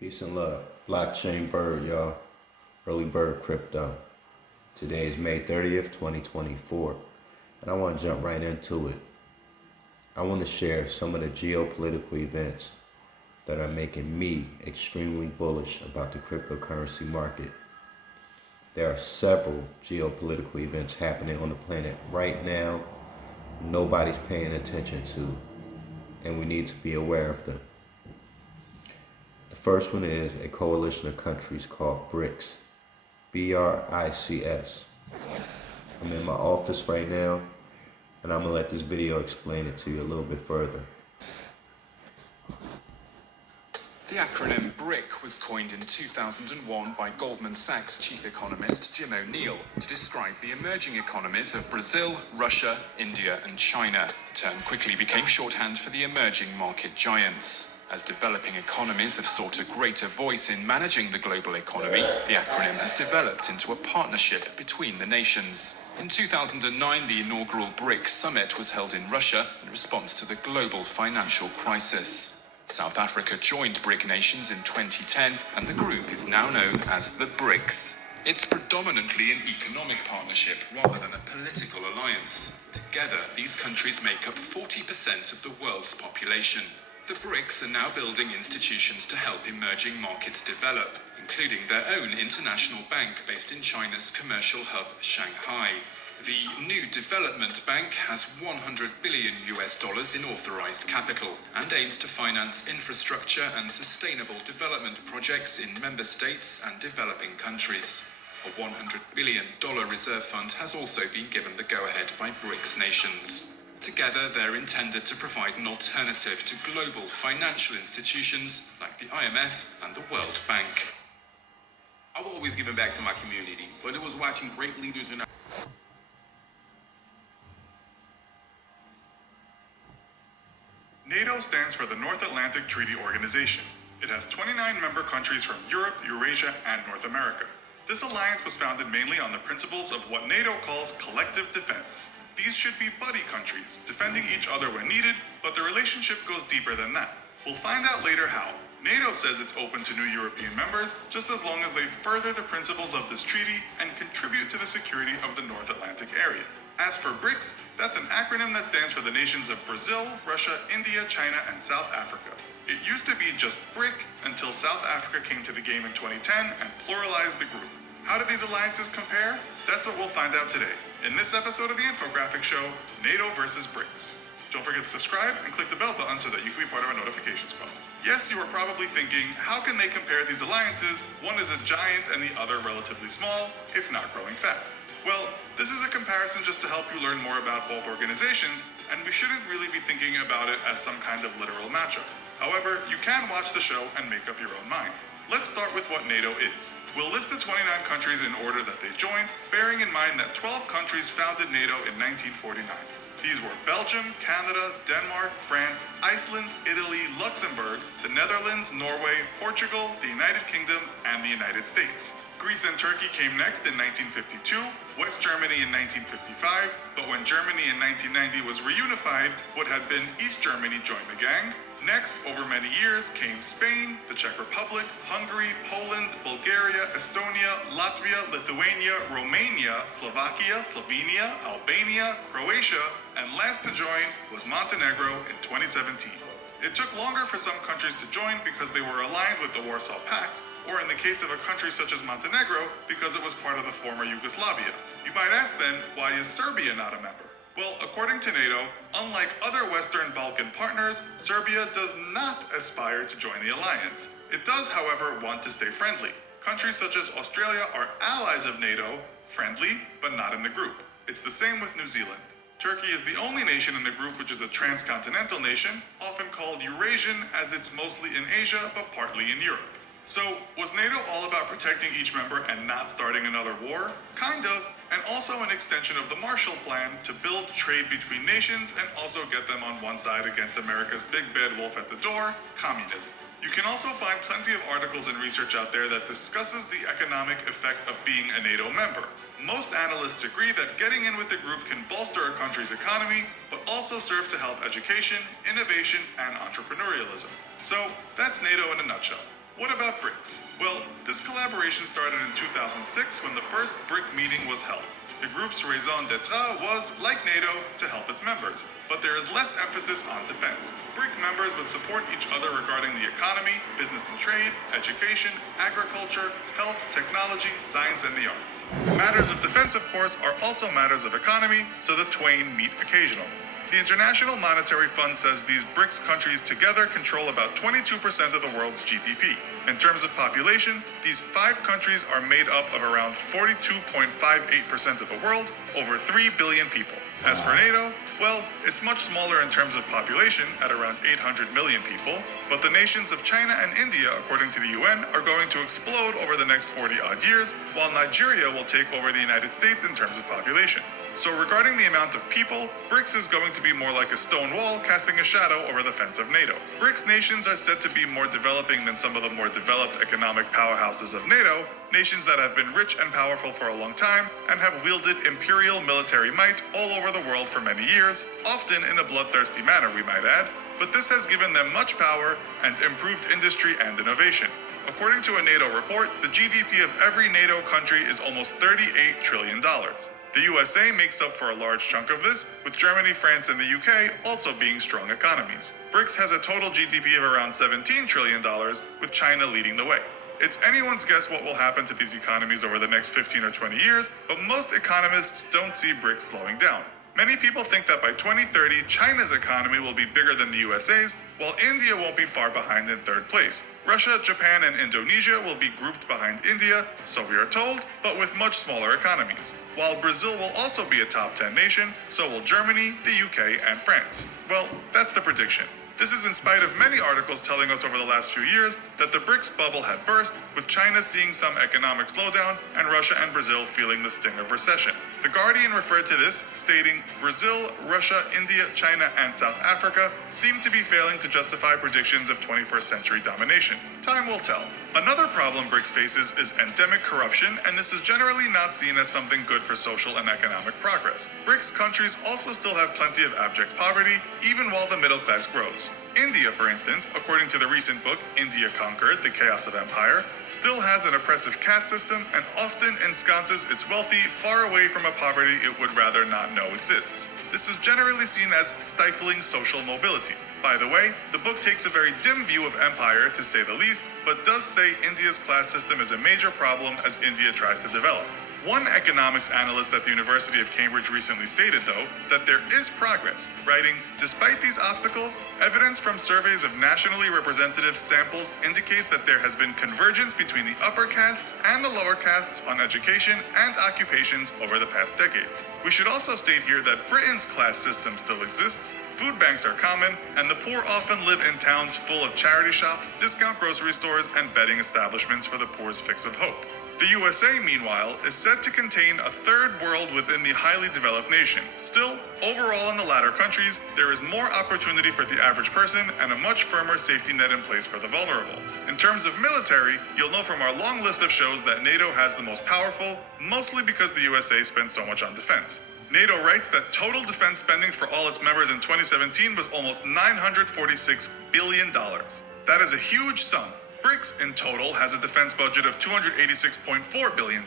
Peace and love. Blockchain bird, y'all. Early bird crypto. Today is May 30th, 2024. And I want to jump right into it. I want to share some of the geopolitical events that are making me extremely bullish about the cryptocurrency market. There are several geopolitical events happening on the planet right now nobody's paying attention to, and we need to be aware of them. The first one is a coalition of countries called BRICS, BRICS. I'm in my office right now, and I'm going to let this video explain it to you a little bit further. The acronym BRIC was coined in 2001 by Goldman Sachs chief economist Jim O'Neill to describe the emerging economies of Brazil, Russia, India, and China. The term quickly became shorthand for the emerging market giants. As developing economies have sought a greater voice in managing the global economy, the acronym has developed into a partnership between the nations. In 2009, the inaugural BRICS summit was held in Russia in response to the global financial crisis. South Africa joined BRIC nations in 2010, and the group is now known as the BRICS. It's predominantly an economic partnership rather than a political alliance. Together, these countries make up 40% of the world's population. The BRICS are now building institutions to help emerging markets develop, including their own international bank based in China's commercial hub, Shanghai. The new development bank has $100 billion in authorized capital and aims to finance infrastructure and sustainable development projects in member states and developing countries. A $100 billion reserve fund has also been given the go-ahead by BRICS nations. Together, they're intended to provide an alternative to global financial institutions like the IMF and the World Bank. I've always given back to my community, but it was watching great leaders in our NATO stands for the North Atlantic Treaty Organization. It has 29 member countries from Europe, Eurasia, and North America. This alliance was founded mainly on the principles of what NATO calls collective defense. These should be buddy countries, defending each other when needed, but the relationship goes deeper than that. We'll find out later how. NATO says it's open to new European members, just as long as they further the principles of this treaty and contribute to the security of the North Atlantic area. As for BRICS, that's an acronym that stands for the nations of Brazil, Russia, India, China, and South Africa. It used to be just BRIC until South Africa came to the game in 2010 and pluralized the group. How do these alliances compare? That's what we'll find out today, in this episode of the infographic show, NATO versus BRICS. Don't forget to subscribe and click the bell button so that you can be part of our notification squad. Yes, you are probably thinking, how can they compare these alliances? One is a giant and the other relatively small, if not growing fast. Well, this is a comparison just to help you learn more about both organizations, and we shouldn't really be thinking about it as some kind of literal matchup. However, you can watch the show and make up your own mind. Let's start with what NATO is. We'll list the 29 countries in order that they joined, bearing in mind that 12 countries founded NATO in 1949. These were Belgium, Canada, Denmark, France, Iceland, Italy, Luxembourg, the Netherlands, Norway, Portugal, the United Kingdom, and the United States. Greece and Turkey came next in 1952, West Germany in 1955, but when Germany in 1990 was reunified, what had been East Germany joined the gang. Next, over many years, came Spain, the Czech Republic, Hungary, Poland, Bulgaria, Estonia, Latvia, Lithuania, Romania, Slovakia, Slovenia, Albania, Croatia, and last to join was Montenegro in 2017. It took longer for some countries to join because they were aligned with the Warsaw Pact, or in the case of a country such as Montenegro, because it was part of the former Yugoslavia. You might ask then, why is Serbia not a member? Well, according to NATO, unlike other Western Balkan partners, Serbia does not aspire to join the alliance. It does, however, want to stay friendly. Countries such as Australia are allies of NATO, friendly, but not in the group. It's the same with New Zealand. Turkey is the only nation in the group which is a transcontinental nation, often called Eurasian as it's mostly in Asia but partly in Europe. So, was NATO all about protecting each member and not starting another war? Kind of, and also an extension of the Marshall Plan to build trade between nations and also get them on one side against America's big bad wolf at the door, communism. You can also find plenty of articles and research out there that discusses the economic effect of being a NATO member. Most analysts agree that getting in with the group can bolster a country's economy, but also serve to help education, innovation, and entrepreneurialism. So, that's NATO in a nutshell. What about BRICS? Well, this collaboration started in 2006 when the first BRIC meeting was held. The group's raison d'etre was, like NATO, to help its members, but there is less emphasis on defense. BRIC members would support each other regarding the economy, business and trade, education, agriculture, health, technology, science, and the arts. Matters of defense, of course, are also matters of economy, so the twain meet occasionally. The International Monetary Fund says these BRICS countries together control about 22% of the world's GDP. In terms of population, these 5 countries are made up of around 42.58% of the world, over 3 billion people. As for NATO, well, it's much smaller in terms of population at around 800 million people, but the nations of China and India, according to the UN, are going to explode over the next 40-odd years, while Nigeria will take over the United States in terms of population. So regarding the amount of people, BRICS is going to be more like a stone wall casting a shadow over the fence of NATO. BRICS nations are said to be more developing than some of the more developed economic powerhouses of NATO, nations that have been rich and powerful for a long time and have wielded imperial military might all over the world for many years, often in a bloodthirsty manner, we might add, but this has given them much power and improved industry and innovation. According to a NATO report, the GDP of every NATO country is almost $38 trillion. The USA makes up for a large chunk of this, with Germany, France, and the UK also being strong economies. BRICS has a total GDP of around $17 trillion, with China leading the way. It's anyone's guess what will happen to these economies over the next 15 or 20 years, but most economists don't see BRICS slowing down. Many people think that by 2030, China's economy will be bigger than the USA's, while India won't be far behind in third place. Russia, Japan, and Indonesia will be grouped behind India, so we are told, but with much smaller economies. While Brazil will also be a top 10 nation, so will Germany, the UK, and France. Well, that's the prediction. This is in spite of many articles telling us over the last few years that the BRICS bubble had burst, with China seeing some economic slowdown and Russia and Brazil feeling the sting of recession. The Guardian referred to this, stating, Brazil, Russia, India, China, and South Africa seem to be failing to justify predictions of 21st century domination. Time will tell. Another problem BRICS faces is endemic corruption, and this is generally not seen as something good for social and economic progress. BRICS countries also still have plenty of abject poverty, even while the middle class grows. India, for instance, according to the recent book India Conquered, The Chaos of Empire, still has an oppressive caste system and often ensconces its wealthy far away from a poverty it would rather not know exists. This is generally seen as stifling social mobility. By the way, the book takes a very dim view of empire, to say the least, but does say India's class system is a major problem as India tries to develop. One economics analyst at the University of Cambridge recently stated, though, that there is progress, writing, despite these obstacles, evidence from surveys of nationally representative samples indicates that there has been convergence between the upper castes and the lower castes on education and occupations over the past decades. We should also state here that Britain's class system still exists, food banks are common, and the poor often live in towns full of charity shops, discount grocery stores, and betting establishments for the poor's fix of hope. The USA, meanwhile, is said to contain a third world within the highly developed nation. Still, overall in the latter countries, there is more opportunity for the average person and a much firmer safety net in place for the vulnerable. In terms of military, you'll know from our long list of shows that NATO has the most powerful, mostly because the USA spends so much on defense. NATO writes that total defense spending for all its members in 2017 was almost $946 billion. That is a huge sum. BRICS in total has a defense budget of $286.4 billion.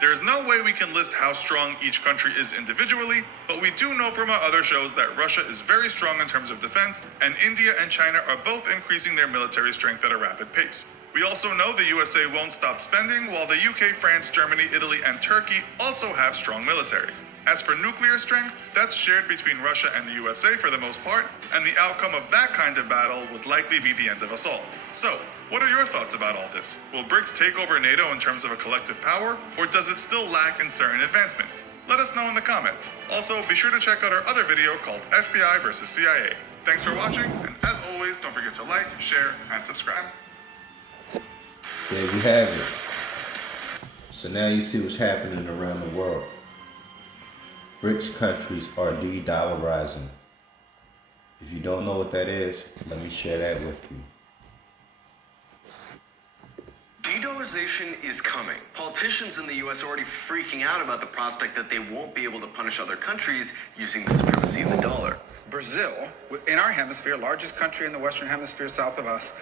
There is no way we can list how strong each country is individually, but we do know from our other shows that Russia is very strong in terms of defense, and India and China are both increasing their military strength at a rapid pace. We also know the USA won't stop spending, while the UK, France, Germany, Italy, and Turkey also have strong militaries. As for nuclear strength, that's shared between Russia and the USA for the most part, and the outcome of that kind of battle would likely be the end of us all. So, what are your thoughts about all this? Will BRICS take over NATO in terms of a collective power, or does it still lack in certain advancements? Let us know in the comments. Also, be sure to check out our other video called FBI versus CIA. Thanks for watching, and as always, don't forget to like, share, and subscribe. There you have it. So now you see what's happening around the world. BRICS countries are de-dollarizing. If you don't know what that is, let me share that with you. De-dollarization is coming. Politicians in the US are already freaking out about the prospect that they won't be able to punish other countries using the supremacy of the dollar. Brazil, in our hemisphere, largest country in the Western Hemisphere south of us,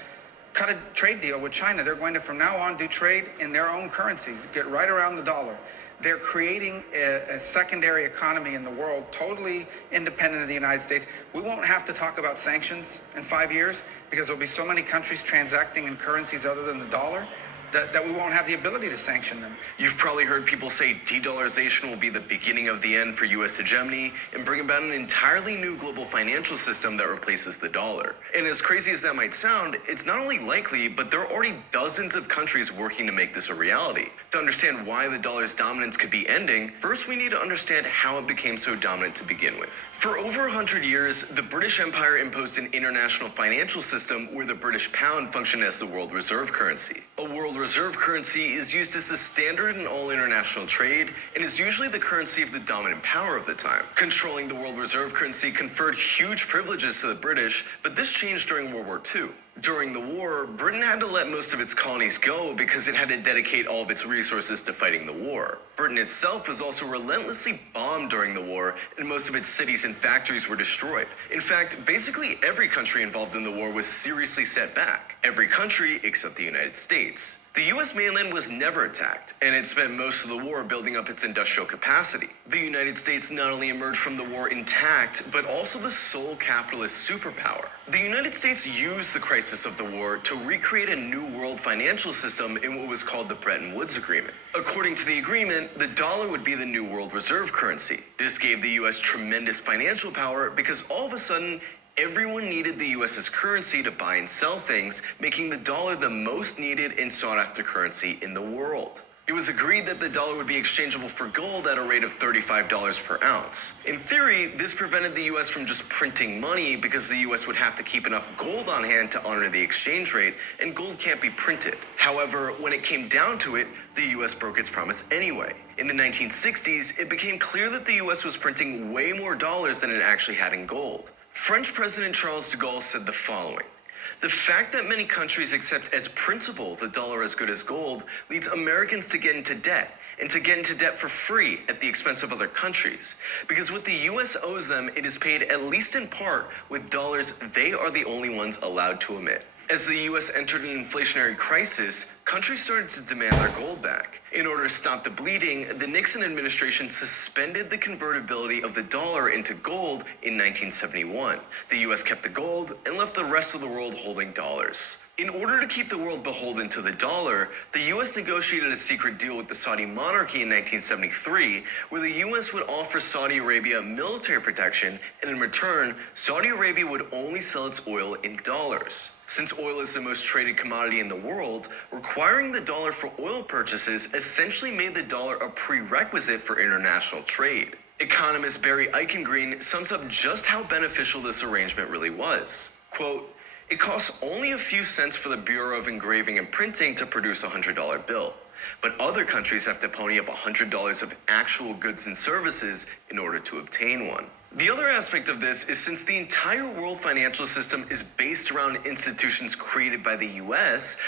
cut a trade deal with China. They're going to, from now on, do trade in their own currencies, get right around the dollar. They're creating a secondary economy in the world, totally independent of the United States. We won't have to talk about sanctions in 5 years because there'll be so many countries transacting in currencies other than the dollar that we won't have the ability to sanction them. You've probably heard people say de-dollarization will be the beginning of the end for U.S. hegemony and bring about an entirely new global financial system that replaces the dollar. And as crazy as that might sound, it's not only likely, but there are already dozens of countries working to make this a reality. To understand why the dollar's dominance could be ending, first we need to understand how it became so dominant to begin with. For over 100 years, the British Empire imposed an international financial system where the British pound functioned as the world reserve currency. A world reserve currency is used as the standard in all international trade and is usually the currency of the dominant power of the time. Controlling the world reserve currency conferred huge privileges to the British, but this changed during World War II. During the war, Britain had to let most of its colonies go because it had to dedicate all of its resources to fighting the war. Britain itself was also relentlessly bombed during the war, and most of its cities and factories were destroyed. In fact, basically every country involved in the war was seriously set back. Every country except the United States. The U.S. mainland was never attacked, and it spent most of the war building up its industrial capacity. The United States not only emerged from the war intact, but also the sole capitalist superpower. The United States used the crisis of the war to recreate a new world financial system in what was called the Bretton Woods Agreement. According to the agreement, the dollar would be the new world reserve currency. This gave the U.S. tremendous financial power because all of a sudden, everyone needed the US's currency to buy and sell things, making the dollar the most needed and sought after currency in the world. It was agreed that the dollar would be exchangeable for gold at a rate of $35 per ounce. In theory, this prevented the US from just printing money because the US would have to keep enough gold on hand to honor the exchange rate, and gold can't be printed. However, when it came down to it, the US broke its promise anyway. In the 1960s, it became clear that the US was printing way more dollars than it actually had in gold. French President Charles de Gaulle said the following: "The fact that many countries accept as principle the dollar as good as gold leads Americans to get into debt, and to get into debt for free at the expense of other countries. Because what the US owes them, it is paid at least in part with dollars they are the only ones allowed to emit." As the US entered an inflationary crisis, countries started to demand their gold back. In order to stop the bleeding, the Nixon administration suspended the convertibility of the dollar into gold in 1971. The US kept the gold and left the rest of the world holding dollars. In order to keep the world beholden to the dollar, the US negotiated a secret deal with the Saudi monarchy in 1973, where the US would offer Saudi Arabia military protection, and in return, Saudi Arabia would only sell its oil in dollars. Since oil is the most traded commodity in the world, requiring the dollar for oil purchases essentially made the dollar a prerequisite for international trade. Economist Barry Eichengreen sums up just how beneficial this arrangement really was. Quote, "It costs only a few cents for the Bureau of Engraving and Printing to produce a $100 bill, but other countries have to pony up $100 of actual goods and services in order to obtain one." The other aspect of this is, since the entire world financial system is based around institutions created by the US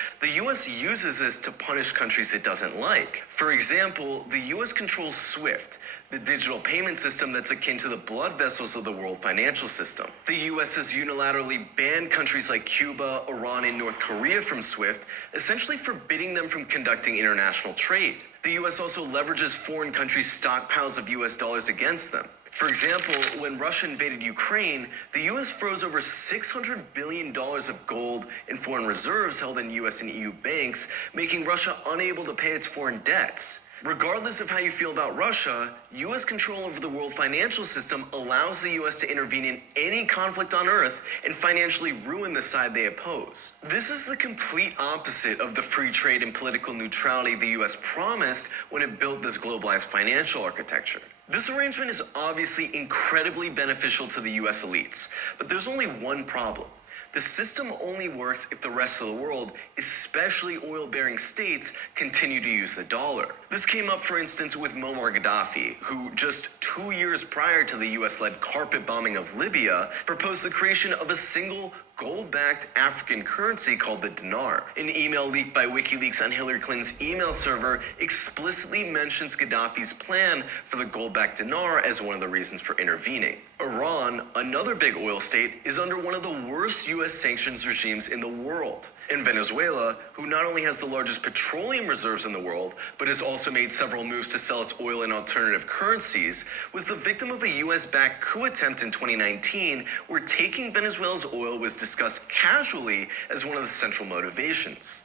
uses this to punish countries it doesn't like. For example, the US controls SWIFT, the digital payment system that's akin to the blood vessels of the world financial system. The US has unilaterally banned countries like Cuba, Iran, and North Korea from SWIFT, essentially forbidding them from conducting international trade. The US also leverages foreign countries' stockpiles of US dollars against them. For example, when Russia invaded Ukraine, the US froze over $600 billion of gold and foreign reserves held in US and EU banks, making Russia unable to pay its foreign debts. Regardless of how you feel about Russia, US control over the world financial system allows the US to intervene in any conflict on Earth and financially ruin the side they oppose. This is the complete opposite of the free trade and political neutrality the US promised when it built this globalized financial architecture. This arrangement is obviously incredibly beneficial to the US elites, but there's only one problem. The system only works if the rest of the world, especially oil-bearing states, continue to use the dollar. This came up, for instance, with Muammar Gaddafi, who just 2 years prior to the US-led carpet bombing of Libya, proposed the creation of a single gold-backed African currency called the dinar. An email leaked by WikiLeaks on Hillary Clinton's email server explicitly mentions Gaddafi's plan for the gold-backed dinar as one of the reasons for intervening. Iran, another big oil state, is under one of the worst U.S. sanctions regimes in the world. And Venezuela, who not only has the largest petroleum reserves in the world, but has also made several moves to sell its oil in alternative currencies, was the victim of a U.S.-backed coup attempt in 2019, where taking Venezuela's oil was discussed casually as one of the central motivations.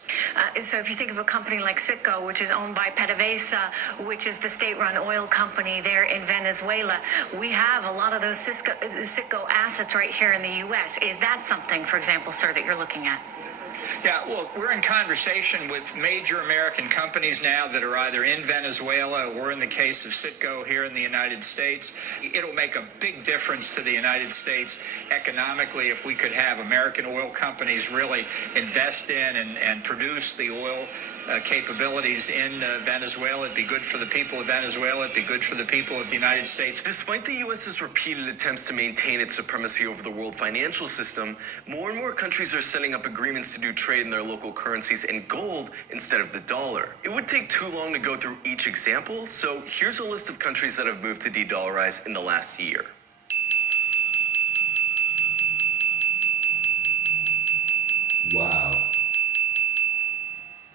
So if you think of a company like Citgo, which is owned by PDVSA, which is the state-run oil company there in Venezuela, we have a lot of those Citgo assets right here in the U.S. Is that something, for example, sir, that you're looking at? Yeah, well, we're in conversation with major American companies now that are either in Venezuela or, in the case of Citgo, here in the United States. It'll make a big difference to the United States economically if we could have American oil companies really invest in and produce the oil capabilities in Venezuela. It'd be good for the people of Venezuela. It'd be good for the people of the United States. Despite the U.S.'s repeated attempts to maintain its supremacy over the world financial system, more and more countries are setting up agreements to do trade in their local currencies in gold instead of the dollar. It would take too long to go through each example, so here's a list of countries that have moved to de-dollarize in the last year. Wow.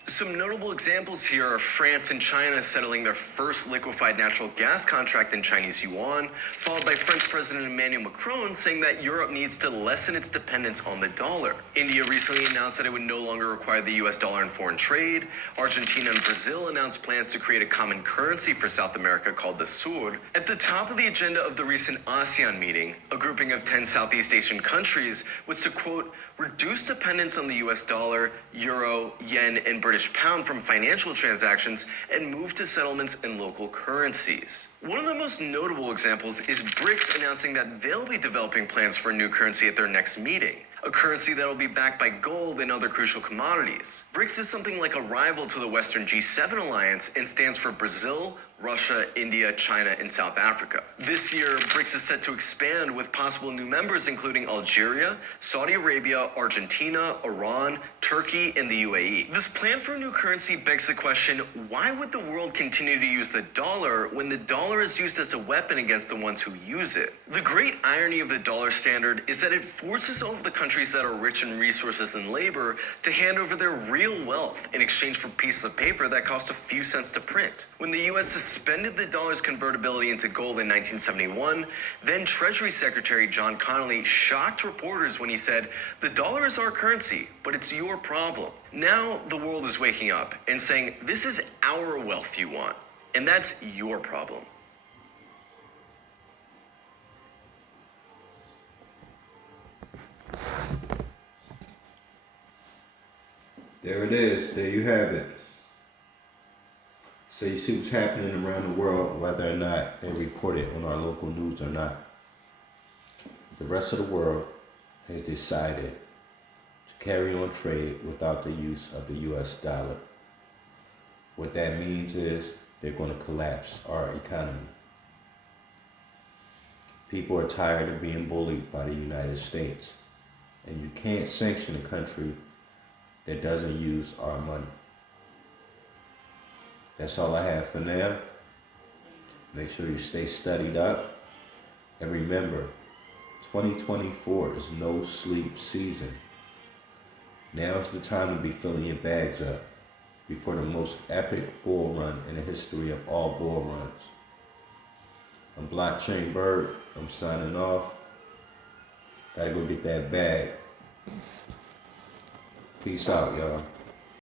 Some notable examples here are France and China settling their first liquefied natural gas contract in Chinese yuan, followed by French President Emmanuel Macron saying that Europe needs to lessen its dependence on the dollar. India recently announced that it would no longer require the US dollar in foreign trade. Argentina and Brazil announced plans to create a common currency for South America called the SUR. At the top of the agenda of the recent ASEAN meeting, a grouping of 10 Southeast Asian countries was to, quote, reduce dependence on the US dollar, euro, yen, and British pound from financial transactions and move to settlements in local currencies. One of the most notable examples is BRICS announcing that they'll be developing plans for a new currency at their next meeting, a currency that'll be backed by gold and other crucial commodities. BRICS is something like a rival to the Western G7 alliance and stands for Brazil, Russia, India, China, and South Africa. This year, BRICS is set to expand with possible new members including Algeria, Saudi Arabia, Argentina, Iran, Turkey, and the UAE. This plan for a new currency begs the question, why would the world continue to use the dollar when the dollar is used as a weapon against the ones who use it? The great irony of the dollar standard is that it forces all of the countries that are rich in resources and labor to hand over their real wealth in exchange for pieces of paper that cost a few cents to print. When the US suspended the dollar's convertibility into gold in 1971, then Treasury Secretary John Connally shocked reporters when he said, "The dollar is our currency, but it's your problem." Now the world is waking up and saying, this is our wealth you want, and that's your problem. There it is. There you have it. So you see what's happening around the world, whether or not they report it on our local news or not. The rest of the world has decided to carry on trade without the use of the US dollar. What that means is they're going to collapse our economy. People are tired of being bullied by the United States. And you can't sanction a country that doesn't use our money. That's all I have for now. Make sure you stay studied up. And remember, 2024 is no sleep season. Now's the time to be filling your bags up before the most epic bull run in the history of all bull runs. I'm Blockchain Bird. I'm signing off. Gotta go get that bag. Peace out, y'all.